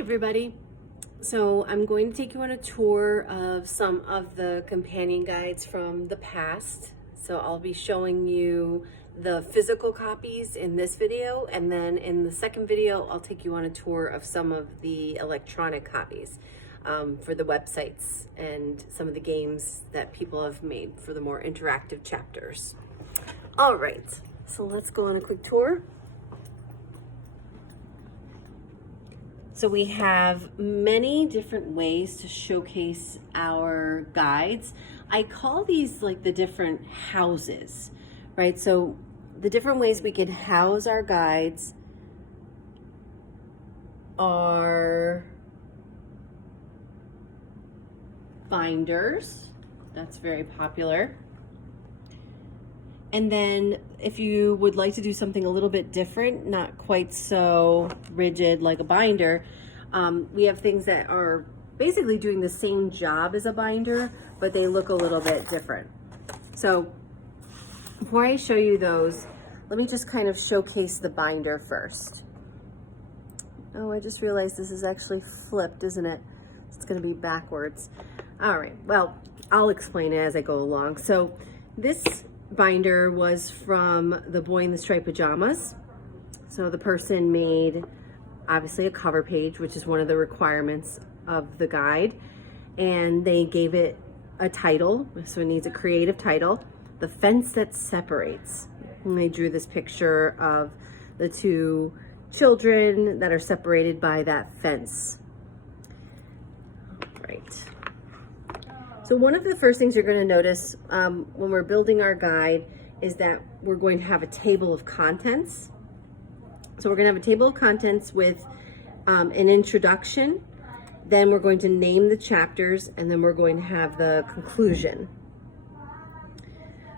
Everybody. So I'm going to take you on a tour of some of the companion guides from the past. So I'll be showing you the physical copies in this video, and then in the second video I'll take you on a tour of some of the electronic copies for the websites and some of the games that people have made for the more interactive chapters. All right, so let's go on a quick tour. So we have many different ways to showcase our guides. I call these like the different houses, right? So the different ways we can house our guides are binders. That's very popular. And then if you would like to do something a little bit different, not quite so rigid like a binder, we have things that are basically doing the same job as a binder, but they look a little bit different. So before I show you those, let me just kind of showcase the binder first. Oh, I just realized this is actually flipped, isn't it? It's going to be backwards. All right, well, I'll explain it as I go along. So this binder was from The Boy in the Striped Pajamas. So the person made obviously a cover page, which is one of the requirements of the guide, and they gave it a title, so it needs a creative title, The Fence That Separates. And they drew this picture of the two children that are separated by that fence. All right. So one of the first things you're going to notice when we're building our guide is that we're going to have a table of contents. So we're going to have a table of contents with an introduction, then we're going to name the chapters, and then we're going to have the conclusion.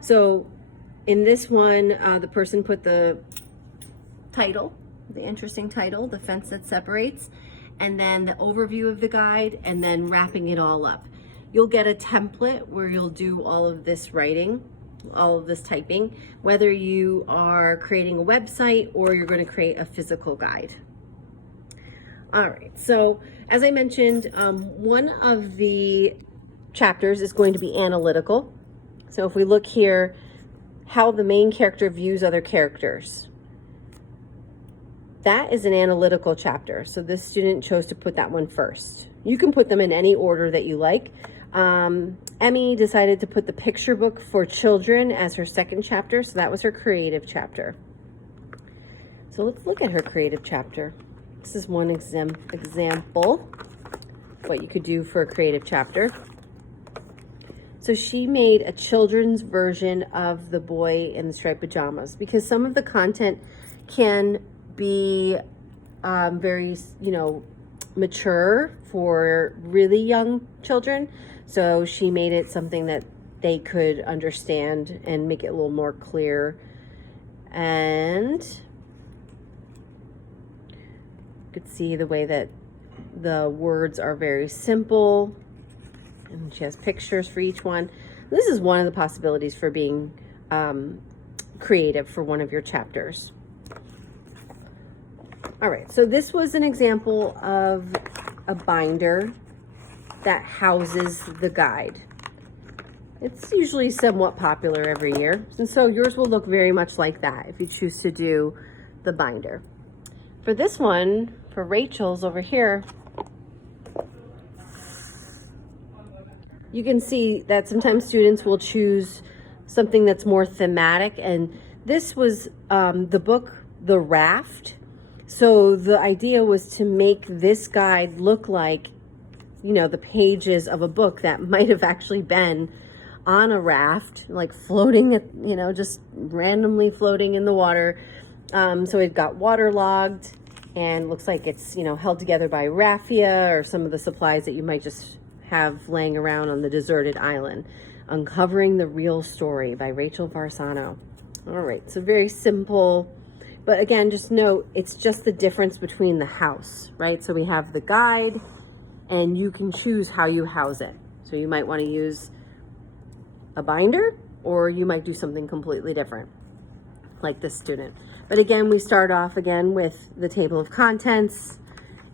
So in this one, the person put the title, the interesting title, The Fence That Separates, and then the overview of the guide, and then wrapping it all up. You'll get a template where you'll do all of this writing, all of this typing, whether you are creating a website or you're going to create a physical guide. All right, so as I mentioned, one of the chapters is going to be analytical. So if we look here, how the main character views other characters. That is an analytical chapter. So this student chose to put that one first. You can put them in any order that you like. Emmy decided to put the picture book for children as her second chapter, so that was her creative chapter. So let's look at her creative chapter. This is one example what you could do for a creative chapter. So she made a children's version of The Boy in the Striped Pajamas, because some of the content can be very, mature for really young children. So she made it something that they could understand and make it a little more clear. And you could see the way that the words are very simple. And she has pictures for each one. This is one of the possibilities for being creative for one of your chapters. All right, so this was an example of a binder that houses the guide. It's usually somewhat popular every year, and so yours will look very much like that if you choose to do the binder. For this one, for Rachel's over here, you can see that sometimes students will choose something that's more thematic, and this was the book, The Raft. So the idea was to make this guide look like, the pages of a book that might have actually been on a raft, like floating, just randomly floating in the water. So it got waterlogged and looks like it's, held together by raffia or some of the supplies that you might just have laying around on the deserted island. Uncovering the Real Story by Rachel Varsano. All right, so very simple. But again, just note, it's just the difference between the house, right? So we have the guide, and you can choose how you house it. So you might want to use a binder, or you might do something completely different, like this student. But again, we start off again with the table of contents,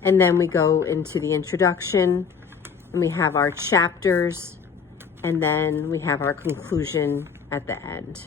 And then we go into the introduction, and we have our chapters, and then we have our conclusion at the end.